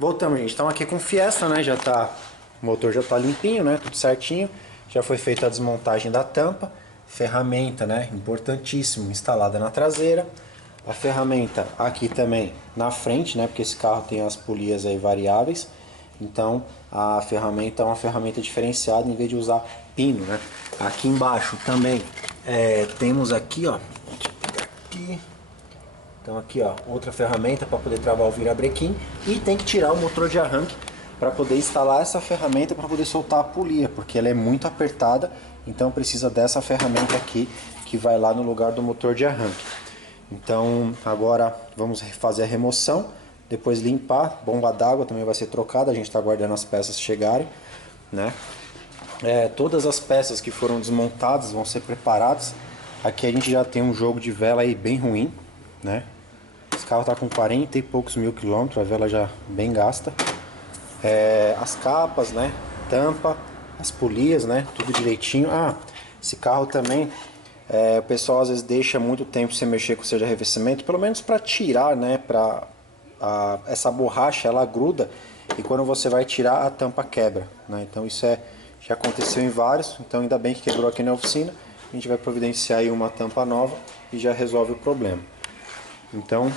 Voltamos, gente. Estamos aqui com o Fiesta, né? O motor já tá limpinho, né? Tudo certinho. Já foi feita a desmontagem da tampa. Ferramenta, né? Importantíssimo, instalada na traseira. A ferramenta aqui também na frente, né? Porque esse carro tem as polias aí variáveis. Então a ferramenta é uma ferramenta diferenciada em vez de usar pino, né? Aqui embaixo também temos aqui, ó. Deixa eu pegar aqui. Então aqui, ó, outra ferramenta para poder travar o virabrequim, e tem que tirar o motor de arranque para poder instalar essa ferramenta para poder soltar a polia, porque ela é muito apertada, então precisa dessa ferramenta aqui que vai lá no lugar do motor de arranque. Então agora vamos fazer a remoção, depois limpar, bomba d'água também vai ser trocada, a gente está aguardando as peças chegarem, né? Todas as peças que foram desmontadas vão ser preparadas. Aqui a gente já tem um jogo de vela aí bem ruim, né? Esse carro tá com 40 e poucos mil quilômetros, a vela já bem gasta. As capas, né? Tampa, as polias, né? Tudo direitinho. Esse carro também, o pessoal às vezes deixa muito tempo sem mexer com o seja revestimento, pelo menos para tirar, né? Essa borracha ela gruda e quando você vai tirar a tampa quebra, né? Então isso já aconteceu em vários, então ainda bem que quebrou aqui na oficina. A gente vai providenciar aí uma tampa nova e já resolve o problema. Então,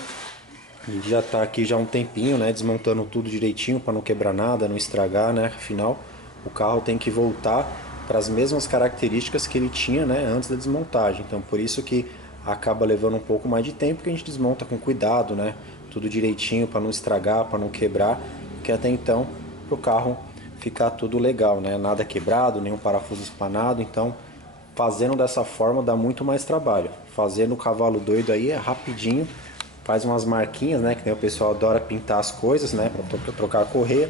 a gente já está aqui já há um tempinho, né, desmontando tudo direitinho para não quebrar nada, não estragar, né? Afinal, o carro tem que voltar para as mesmas características que ele tinha, né, antes da desmontagem. Então, por isso que acaba levando um pouco mais de tempo, que a gente desmonta com cuidado, né? Tudo direitinho para não estragar, para não quebrar, que até então para o carro ficar tudo legal, né? Nada quebrado, nenhum parafuso espanado. Então, fazendo dessa forma dá muito mais trabalho. Fazendo o cavalo doido aí é rapidinho, faz umas marquinhas, né? Que nem o pessoal adora pintar as coisas, né? Para trocar a correia.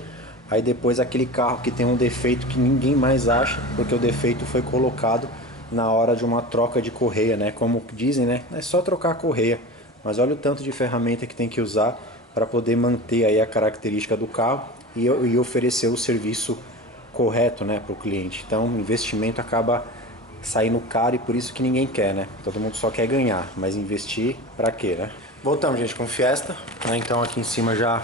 Aí depois aquele carro que tem um defeito que ninguém mais acha, porque o defeito foi colocado na hora de uma troca de correia, né? Como dizem, né? É só trocar a correia. Mas olha o tanto de ferramenta que tem que usar para poder manter aí a característica do carro e oferecer o serviço correto, né, para o cliente. Então o investimento acaba saindo caro e por isso que ninguém quer, né? Todo mundo só quer ganhar, mas investir pra quê, né? Voltamos, gente, com o Fiesta, né? Então aqui em cima já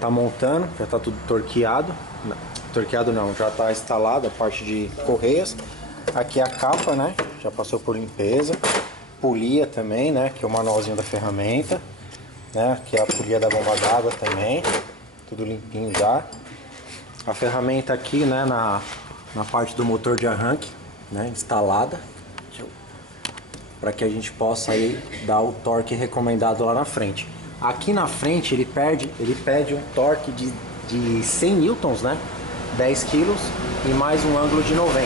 tá montando, já tá tudo torqueado. Não, torqueado não, já tá instalado a parte de correias. Aqui a capa, né? Já passou por limpeza. Polia também, né? Que é o manualzinho da ferramenta, né? Aqui a polia da bomba d'água também, tudo limpinho já. A ferramenta aqui, né? Na parte do motor de arranque, né, instalada, para que a gente possa aí dar o torque recomendado lá na frente. Aqui na frente ele pede um torque de 100 newtons, né, 10 quilos e mais um ângulo de 90.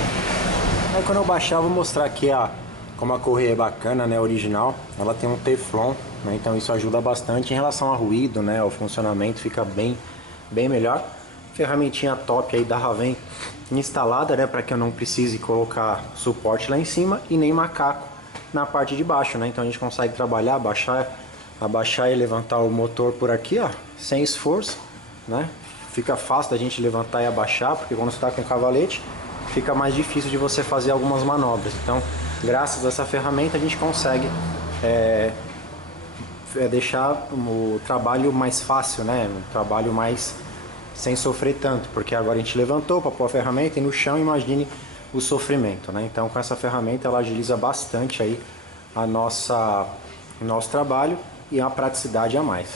Aí quando eu baixar eu vou mostrar aqui como a correia é bacana, né, original. Ela tem um teflon, né, então isso ajuda bastante em relação a ruído, né, o funcionamento fica bem melhor. Ferramentinha top aí da Raven instalada, né, para que eu não precise colocar suporte lá em cima e nem macaco na parte de baixo, né? Então a gente consegue trabalhar, abaixar e levantar o motor por aqui, ó, sem esforço, né? Fica fácil da gente levantar e abaixar, porque quando você está com o cavalete fica mais difícil de você fazer algumas manobras. Então, graças a essa ferramenta a gente consegue deixar o trabalho mais fácil, né? Um trabalho mais sem sofrer tanto, porque agora a gente levantou para pôr a ferramenta e no chão, imagine o sofrimento, né? Então com essa ferramenta ela agiliza bastante aí o nosso trabalho e a praticidade a mais.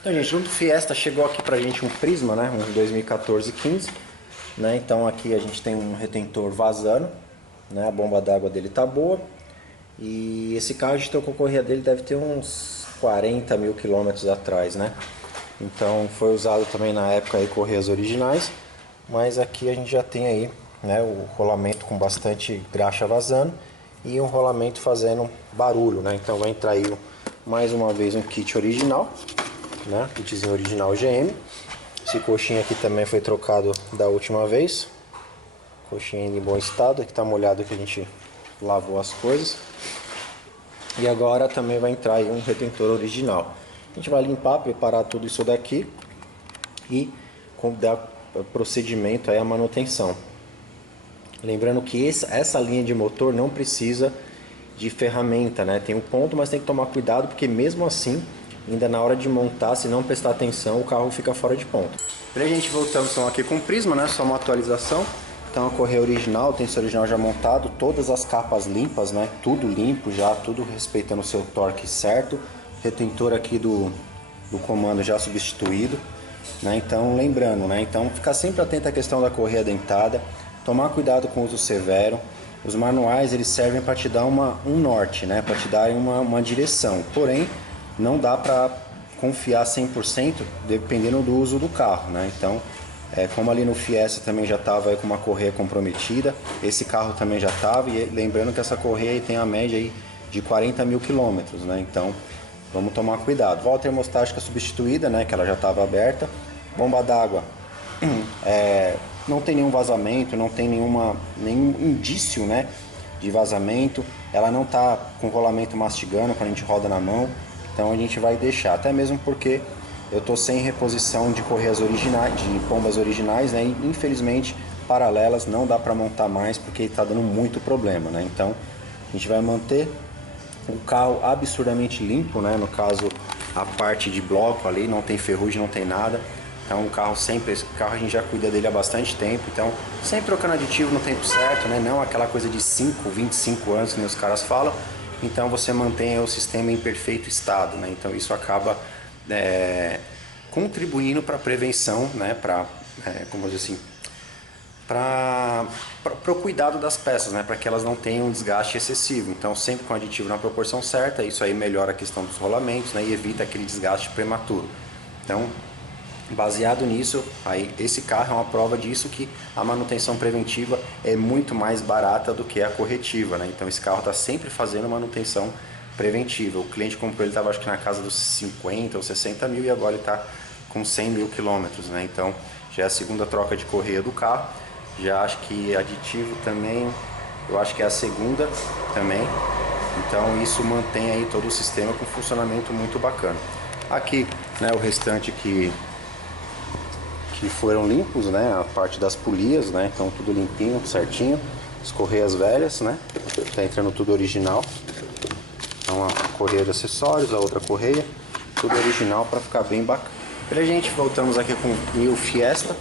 Então, gente, junto do Fiesta chegou aqui pra gente um Prisma, né? Um 2014-15, né? Então aqui a gente tem um retentor vazando, né? A bomba d'água dele tá boa e esse carro a gente trocou a correia dele deve ter uns 40 mil quilômetros atrás, né? Então foi usado também na época aí correias originais, mas aqui a gente já tem aí, né, o rolamento com bastante graxa vazando e um rolamento fazendo barulho, né? Então vai entrar aí mais uma vez um kit original, né? Kitzinho original GM. Esse coxinha aqui também foi trocado da última vez. Coxinha em bom estado, aqui tá molhado que a gente lavou as coisas. E agora também vai entrar aí um retentor original. A gente vai limpar, preparar tudo isso daqui e dar procedimento aí à manutenção. Lembrando que essa linha de motor não precisa de ferramenta, né? Tem um ponto, mas tem que tomar cuidado porque mesmo assim ainda na hora de montar, se não prestar atenção, o carro fica fora de ponto. A gente voltamos então aqui com o Prisma, né? Só uma atualização. Então a correia original, tem esse original já montado, todas as capas limpas, né? Tudo limpo já, tudo respeitando o seu torque certo. Retentor aqui do comando já substituído, né? Então lembrando, né? Então ficar sempre atento à questão da correia dentada, tomar cuidado com o uso severo. Os manuais eles servem para te dar um norte, né? Para te dar uma direção. Porém, não dá para confiar 100% dependendo do uso do carro, né? Então, como ali no Fiesta também já estava com uma correia comprometida, esse carro também já estava, e lembrando que essa correia aí tem a média aí de 40 mil quilômetros, né? Então, vamos tomar cuidado. Válvula termostática substituída, né? Que ela já estava aberta. Bomba d'água, não tem nenhum vazamento, não tem nenhum indício, né, de vazamento. Ela não está com rolamento mastigando quando a gente roda na mão. Então a gente vai deixar, até mesmo porque eu tô sem reposição de correias originais, de bombas originais, né? E infelizmente paralelas não dá para montar mais porque está dando muito problema, né? Então a gente vai manter o carro absurdamente limpo, né? No caso a parte de bloco ali não tem ferrugem, não tem nada. Então o carro esse carro a gente já cuida dele há bastante tempo, então sempre trocando aditivo no tempo certo, né? Não aquela coisa de 25 anos que os caras falam. Então você mantém o sistema em perfeito estado, né? Então isso acaba contribuindo para a prevenção, né? Como dizer assim, para o cuidado das peças, né? Para que elas não tenham um desgaste excessivo. Então sempre com aditivo na proporção certa, isso aí melhora a questão dos rolamentos, né? E evita aquele desgaste prematuro. Então, baseado nisso, aí esse carro é uma prova disso, que a manutenção preventiva é muito mais barata do que a corretiva, né? Então esse carro está sempre fazendo manutenção preventiva. O cliente comprou, ele estava acho que na casa dos 50 ou 60 mil e agora ele está com 100 mil quilômetros, né? Então já é a segunda troca de correia do carro. Já acho que aditivo também, eu acho que é a segunda também. Então isso mantém aí todo o sistema com funcionamento muito bacana. Aqui, né, o restante que foram limpos, né? A parte das polias, né? Então tudo limpinho, certinho. As correias velhas, né? Tá entrando tudo original. Então a correia de acessórios, a outra correia, tudo original para ficar bem bacana. Pra gente, voltamos aqui com o New Fiesta,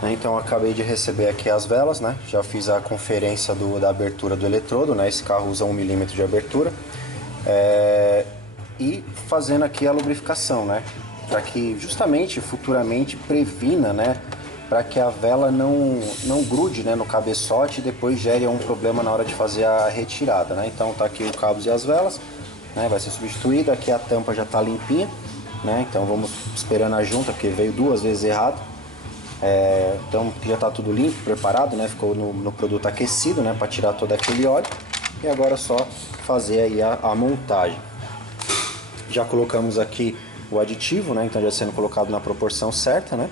né? Então acabei de receber aqui as velas, né? Já fiz a conferência da abertura do eletrodo, né? Esse carro usa 1 mm de abertura. E fazendo aqui a lubrificação, né? Para que justamente futuramente previna, né, para que a vela não grude, né, no cabeçote e depois gere um problema na hora de fazer a retirada, né? Então tá aqui o cabo e as velas, né, vai ser substituído. Aqui a tampa já tá limpinha, né? Então vamos esperando a junta, porque veio 2 vezes errado. Então já tá tudo limpo, preparado, né? Ficou no produto aquecido, né, para tirar todo aquele óleo. E agora é só fazer aí a montagem. Já colocamos aqui o aditivo, né? Então já sendo colocado na proporção certa, né?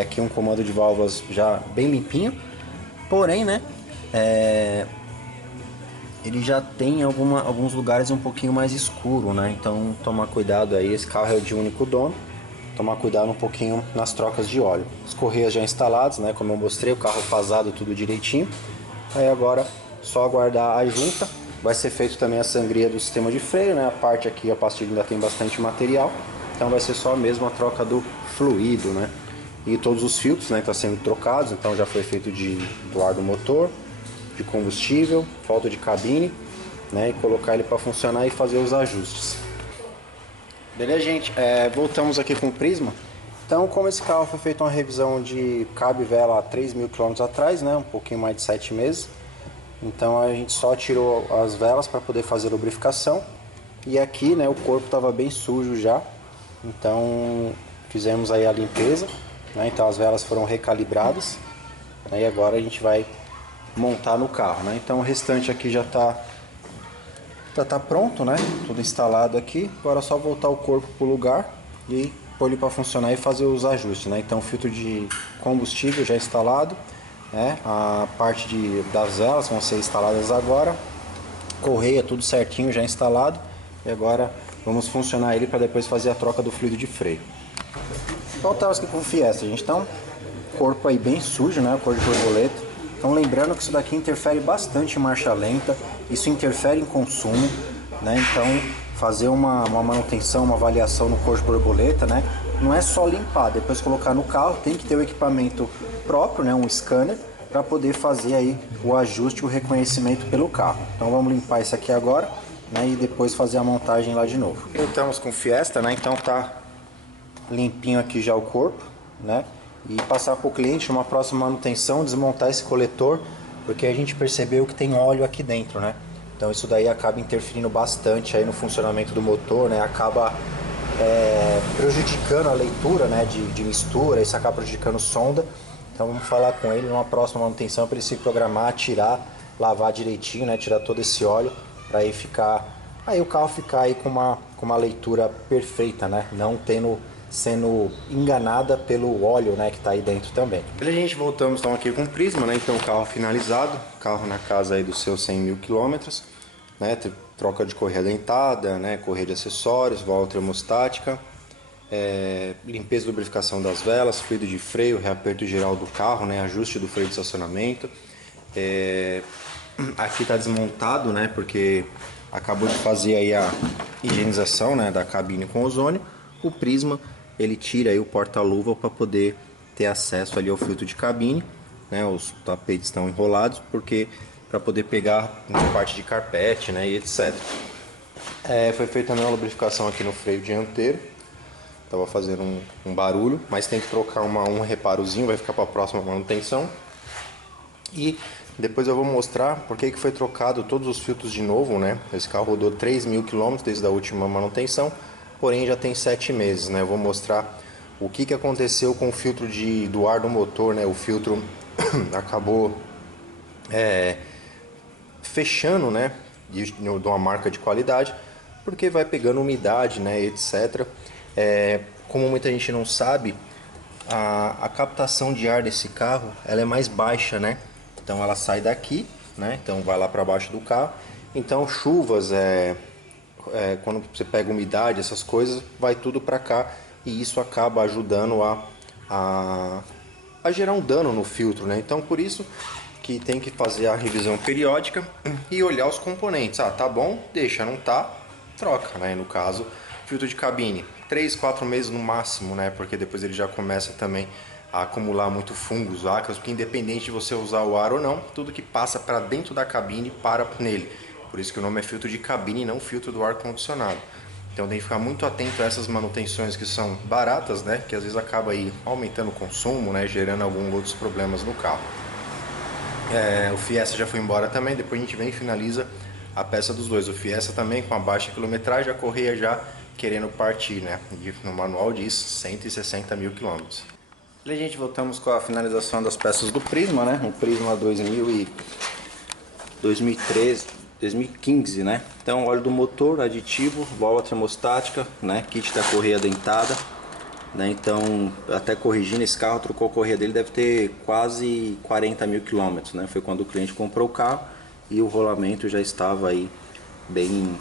Aqui um comando de válvulas já bem limpinho, porém, né? Ele já tem alguns lugares um pouquinho mais escuro, né? Então tomar cuidado aí, esse carro é de único dono, tomar cuidado um pouquinho nas trocas de óleo. As correias já instaladas, né? Como eu mostrei, o carro fasado tudo direitinho. Aí agora só aguardar a junta. Vai ser feito também a sangria do sistema de freio, né? A parte aqui, a pastilha ainda tem bastante material. Então vai ser só mesmo a troca do fluido, né? E todos os filtros, né? Estão sendo trocados. Então já foi feito do ar do motor, de combustível, falta de cabine, né? E colocar ele para funcionar e fazer os ajustes. Beleza, gente? Voltamos aqui com o Prisma. Então, como esse carro foi feito uma revisão de cabo e vela há 3 mil km atrás, né? Um pouquinho mais de 7 meses. Então a gente só tirou as velas para poder fazer a lubrificação. E aqui, né, o corpo estava bem sujo já. Então fizemos aí a limpeza, né? Então as velas foram recalibradas, né? E agora a gente vai montar no carro, né? Então o restante aqui já tá pronto, né? Tudo instalado aqui. Agora é só voltar o corpo pro lugar e pôr ele para funcionar e fazer os ajustes, né? Então filtro de combustível já instalado. A parte das velas vão ser instaladas agora, correia tudo certinho já instalado, e agora vamos funcionar ele para depois fazer a troca do fluido de freio. Voltamos aqui com o Fiesta, gente. Então corpo aí bem sujo, né, cor de borboleta. Então lembrando que isso daqui interfere bastante em marcha lenta, isso interfere em consumo, né? Então fazer uma manutenção, uma avaliação no corpo de borboleta, né? Não é só limpar, depois colocar no carro, tem que ter o equipamento próprio, né? Um scanner, para poder fazer aí o ajuste, o reconhecimento pelo carro. Então vamos limpar isso aqui agora, né? E depois fazer a montagem lá de novo. Estamos com Fiesta, né? Então tá limpinho aqui já o corpo, né? E passar para o cliente numa próxima manutenção, desmontar esse coletor, porque a gente percebeu que tem óleo aqui dentro, né? Então isso daí acaba interferindo bastante aí no funcionamento do motor, né? Acaba prejudicando a leitura, né? De mistura, isso acaba prejudicando sonda. Então vamos falar com ele numa próxima manutenção para ele se programar, tirar, lavar direitinho, né? Tirar todo esse óleo para aí o carro ficar aí com uma leitura perfeita, né? Não sendo enganada pelo óleo, né, que está aí dentro também. A gente voltamos então aqui com o Prisma, né? Então o carro finalizado, carro na casa aí dos seus 100 mil quilômetros, né? Troca de correia dentada, né? Correia de acessórios, válvula termostática, limpeza e lubrificação das velas, fluido de freio, reaperto geral do carro, né? Ajuste do freio de estacionamento. Aqui está desmontado, né? Porque acabou de fazer aí a higienização, né, da cabine com ozônio. O Prisma, ele tira aí o porta-luva para poder ter acesso ali ao filtro de cabine, né? Os tapetes estão enrolados porque para poder pegar uma parte de carpete, né, e etc. Foi feita também uma lubrificação aqui no freio dianteiro. Tava fazendo um barulho, mas tem que trocar um reparozinho, vai ficar para a próxima manutenção. E depois eu vou mostrar porque que foi trocado todos os filtros de novo, né? Esse carro rodou 3 mil quilômetros desde a última manutenção, porém já tem 7 meses, né? Eu vou mostrar o que aconteceu com o filtro do ar do motor, né? O filtro acabou fechando, né? De uma marca de qualidade, porque vai pegando umidade, né? Etc. Como muita gente não sabe, a captação de ar desse carro ela é mais baixa, né? Então ela sai daqui, né? Então vai lá para baixo do carro. Então chuvas, quando você pega umidade, essas coisas, vai tudo para cá e isso acaba ajudando a gerar um dano no filtro, né? Então por isso que tem que fazer a revisão periódica e olhar os componentes. Ah, tá bom, deixa, não tá, troca, né? No caso, filtro de cabine, 3, 4 meses no máximo, né? Porque depois ele já começa também a acumular muito fungos, ácaros, porque independente de você usar o ar ou não, tudo que passa para dentro da cabine para nele. Por isso que o nome é filtro de cabine e não filtro do ar-condicionado. Então tem que ficar muito atento a essas manutenções que são baratas, né? Que às vezes acaba aí aumentando o consumo, né? Gerando alguns outros problemas no carro. O Fiesta já foi embora também, depois a gente vem e finaliza a peça dos dois. O Fiesta também com a baixa quilometragem, a correia já querendo partir, né? E no manual diz 160 mil quilômetros. E a gente voltamos com a finalização das peças do Prisma, né? Um Prisma 2013, 2015, né? Então óleo do motor, aditivo, válvula termostática, né? Kit da correia dentada, né? Então até corrigindo, esse carro trocou a correia dele, deve ter quase 40 mil quilômetros, né? Foi quando o cliente comprou o carro e o rolamento já estava aí bem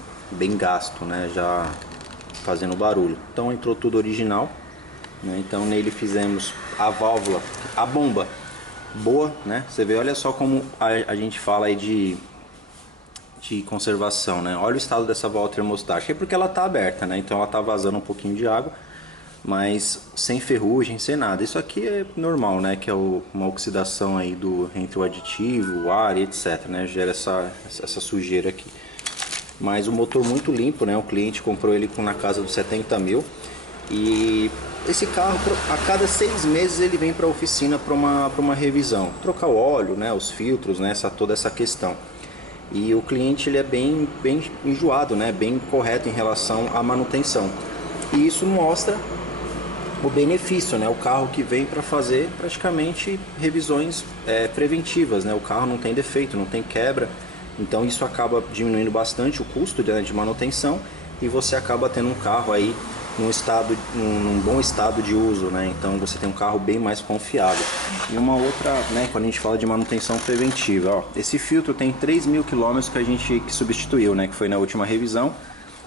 gasto, né? Já fazendo barulho. Então entrou tudo original, né? Então nele fizemos a válvula, a bomba boa, né? Você vê, olha só como a gente fala aí de conservação, né? Olha o estado dessa válvula termostática, é porque ela está aberta, né? Então ela está vazando um pouquinho de água, mas sem ferrugem, sem nada. Isso aqui é normal, né? Que é uma oxidação aí entre o aditivo, o ar e etc, né? Gera essa sujeira aqui. Mas o motor muito limpo, né? O cliente comprou ele na casa dos 70 mil. E esse carro, a cada 6 meses ele vem para a oficina para uma revisão. Trocar o óleo, né? Os filtros, né? Toda essa questão. E o cliente ele é bem enjoado, né? Bem correto em relação à manutenção. E isso mostra o benefício, né? O carro que vem para fazer praticamente revisões preventivas, né? O carro não tem defeito, não tem quebra. Então isso acaba diminuindo bastante o custo de manutenção e você acaba tendo um carro aí num bom estado de uso, né? Então você tem um carro bem mais confiável. E uma outra, né, quando a gente fala de manutenção preventiva, ó, esse filtro tem 3 mil quilômetros que a gente substituiu, né? Que foi na última revisão.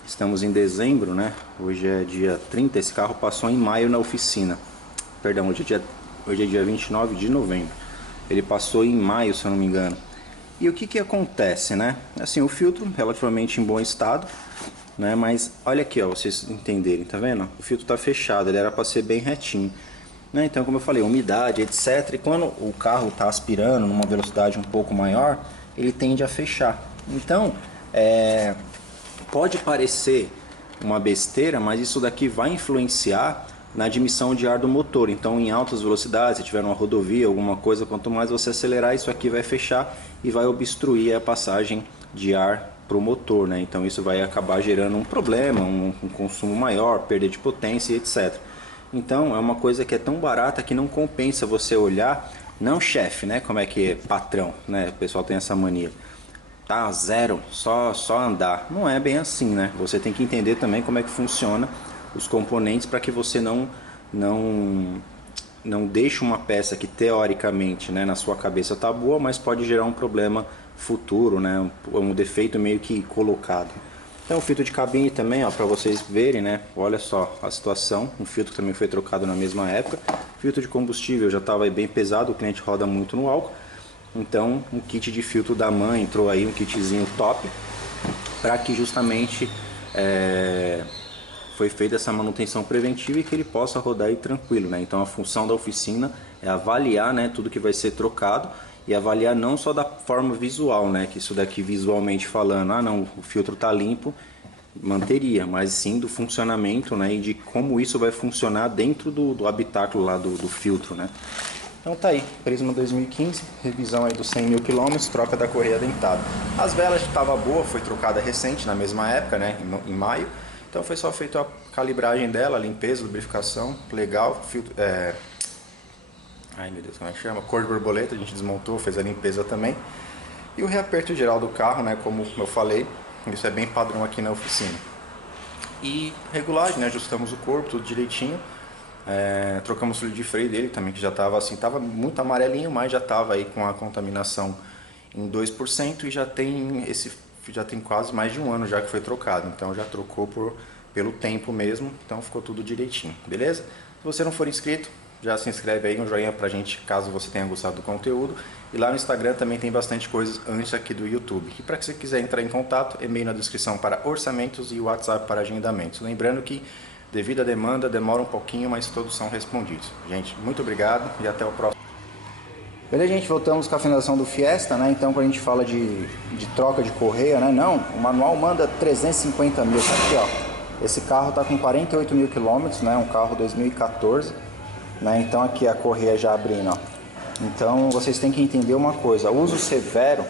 Estamos em dezembro, né? Hoje é dia 30, esse carro passou em maio na oficina. Perdão, hoje é dia 29 de novembro. Ele passou em maio, se eu não me engano. E o que acontece, né? Assim, o filtro relativamente em bom estado, né? Mas olha aqui, ó, vocês entenderem, tá vendo? O filtro tá fechado, ele era para ser bem retinho, né? Então, como eu falei, umidade, etc. E quando o carro tá aspirando numa velocidade um pouco maior, ele tende a fechar. Então, pode parecer uma besteira, mas isso daqui vai influenciar na admissão de ar do motor. Então, em altas velocidades, se tiver uma rodovia, alguma coisa, quanto mais você acelerar, isso aqui vai fechar e vai obstruir a passagem de ar para o motor, né? Então isso vai acabar gerando um problema, um consumo maior, perda de potência e etc. Então é uma coisa que é tão barata que não compensa você olhar, não chefe, né? Como é que é patrão, né? O pessoal tem essa mania. Tá zero, só andar. Não é bem assim, né? Você tem que entender também como é que funciona os componentes para que você não deixe uma peça que teoricamente, né, na sua cabeça tá boa, mas pode gerar um problema futuro, né, um defeito meio que colocado. Então o filtro de cabine também, ó, para vocês verem, né, olha só a situação, um filtro também foi trocado na mesma época. Filtro de combustível já estava bem pesado, o cliente roda muito no álcool, então um kit de filtro da MAN entrou aí, um kitzinho top, para que justamente foi feita essa manutenção preventiva e que ele possa rodar aí tranquilo, né? Então a função da oficina é avaliar, né, tudo que vai ser trocado e avaliar não só da forma visual, né, que isso daqui visualmente falando, ah não, o filtro tá limpo, manteria, mas sim do funcionamento, né, e de como isso vai funcionar dentro do habitáculo lá do filtro, né. Então tá aí, Prisma 2015, revisão aí dos 100 mil quilômetros, troca da correia dentada. As velas estavam boa, foi trocada recente, na mesma época, né, em maio. Então foi só feita a calibragem dela, limpeza, lubrificação, legal, filtro, ai meu Deus, como é que chama? Cor de borboleta, a gente desmontou, fez a limpeza também. E o reaperto geral do carro, né, como eu falei, isso é bem padrão aqui na oficina. E regulagem, né, ajustamos o corpo, tudo direitinho. Trocamos o fluido de freio dele também, que já estava assim, estava muito amarelinho, mas já estava aí com a contaminação em 2% e já tem quase mais de um ano já que foi trocado, então já trocou pelo tempo mesmo, então ficou tudo direitinho, beleza? Se você não for inscrito, já se inscreve aí, um joinha pra gente caso você tenha gostado do conteúdo, e lá no Instagram também tem bastante coisas antes aqui do YouTube. E para que você quiser entrar em contato, e-mail na descrição para orçamentos e WhatsApp para agendamentos. Lembrando que devido à demanda demora um pouquinho, mas todos são respondidos. Gente, muito obrigado e até o próximo. Beleza, gente, voltamos com a finalização do Fiesta, né? Então, quando a gente fala de troca de correia, né? Não, o manual manda 350 mil. Tá aqui, ó. Esse carro tá com 48 mil quilômetros, né? Um carro 2014, né? Então, aqui a correia já abrindo, ó. Então, vocês têm que entender uma coisa. Uso severo,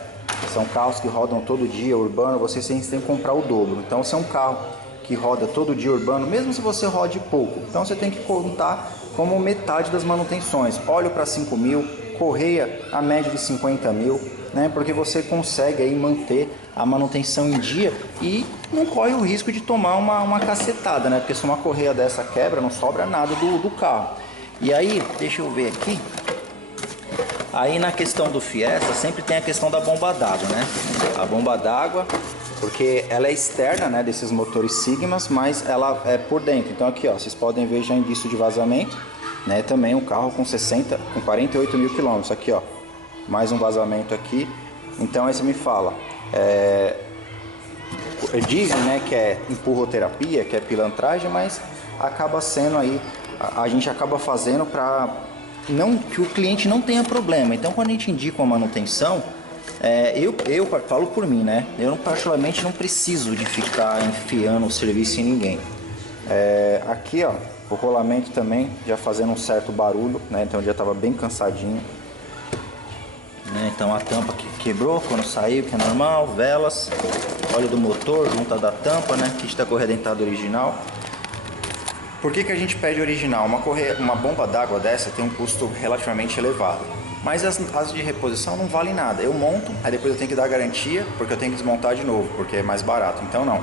são carros que rodam todo dia, urbano, vocês têm que comprar o dobro. Então, se é um carro que roda todo dia urbano, mesmo se você rode pouco, então você tem que contar como metade das manutenções. Óleo para 5 mil, correia a média de 50 mil, né? Porque você consegue aí manter a manutenção em dia e não corre o risco de tomar uma cacetada, né? Porque se uma correia dessa quebra, não sobra nada do carro. E aí, deixa eu ver aqui. Aí na questão do Fiesta sempre tem a questão da bomba d'água, né? A bomba d'água, porque ela é externa, né, desses motores Sigmas, mas ela é por dentro. Então aqui, ó, vocês podem ver já indício de vazamento, né? Também um carro com 48 mil quilômetros. Aqui, ó, mais um vazamento aqui. Então aí você me fala, dizem, né, que é empurroterapia, que é pilantragem, mas acaba sendo aí, a gente acaba fazendo para não que o cliente não tenha problema. Então quando a gente indica uma manutenção, eu falo por mim, né? Eu particularmente não preciso de ficar enfiando o serviço em ninguém. Aqui, ó, o rolamento também já fazendo um certo barulho, né? Então já estava bem cansadinho, né? Então a tampa que quebrou quando saiu, que é normal, velas, óleo do motor, junta da tampa, né? Kit da correia dentada original. Por que a gente pede original? Uma bomba d'água dessa tem um custo relativamente elevado, mas as de reposição não valem nada. Eu monto, aí depois eu tenho que dar garantia, porque eu tenho que desmontar de novo, porque é mais barato. Então não.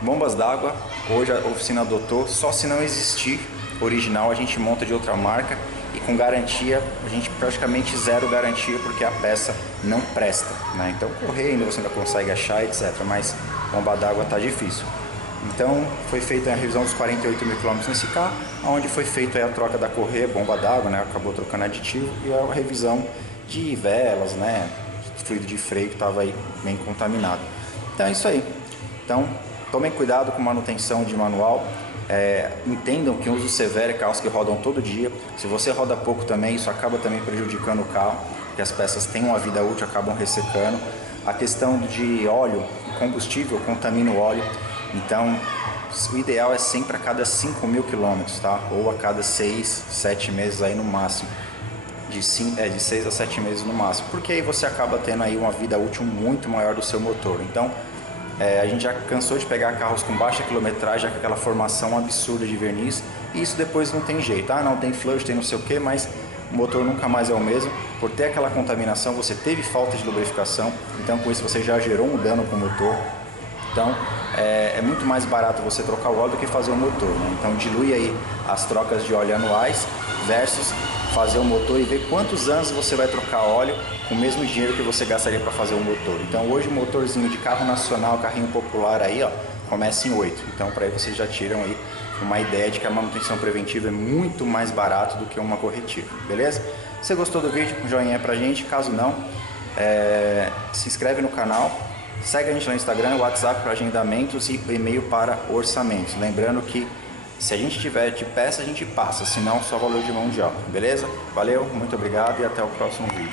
Bombas d'água, hoje a oficina adotou, só se não existir original a gente monta de outra marca e com garantia, a gente praticamente zero garantia porque a peça não presta, né? Então correia ainda você ainda consegue achar, etc, mas bomba d'água tá difícil. Então foi feita a revisão dos 48 mil quilômetros nesse carro, onde foi feita a troca da correia, bomba d'água, né? Acabou trocando aditivo, e a revisão de velas, né? Fluido de freio que estava aí bem contaminado. Então é isso aí. Então Tomem cuidado com manutenção de manual. Entendam que o uso severo é carros que rodam todo dia. Se você roda pouco também, isso acaba também prejudicando o carro, porque as peças têm uma vida útil, acabam ressecando. A questão de óleo, combustível contamina o óleo, então o ideal é sempre a cada 5.000 quilômetros, tá? Ou a cada 6, 7 meses aí no máximo. De 6 a 7 meses no máximo, porque aí você acaba tendo aí uma vida útil muito maior do seu motor. Então a gente já cansou de pegar carros com baixa quilometragem, com aquela formação absurda de verniz, e isso depois não tem jeito. Não tem flush, tem não sei o que, mas o motor nunca mais é o mesmo. Por ter aquela contaminação, você teve falta de lubrificação, então com isso você já gerou um dano com o motor. Então é muito mais barato você trocar o óleo do que fazer o motor, né? Então dilui aí as trocas de óleo anuais versus fazer o motor e ver quantos anos você vai trocar óleo com o mesmo dinheiro que você gastaria para fazer o motor. Então hoje o motorzinho de carro nacional, carrinho popular aí, ó, começa em 8. Então para aí vocês já tiram aí uma ideia de que a manutenção preventiva é muito mais barato do que uma corretiva, beleza? Se você gostou do vídeo, um joinha pra gente. Caso não, se inscreve no canal, segue a gente no Instagram, WhatsApp para agendamentos e e-mail para orçamentos. Lembrando que se a gente tiver de peça, a gente passa, senão só valor de mão de obra, beleza? Valeu, muito obrigado e até o próximo vídeo.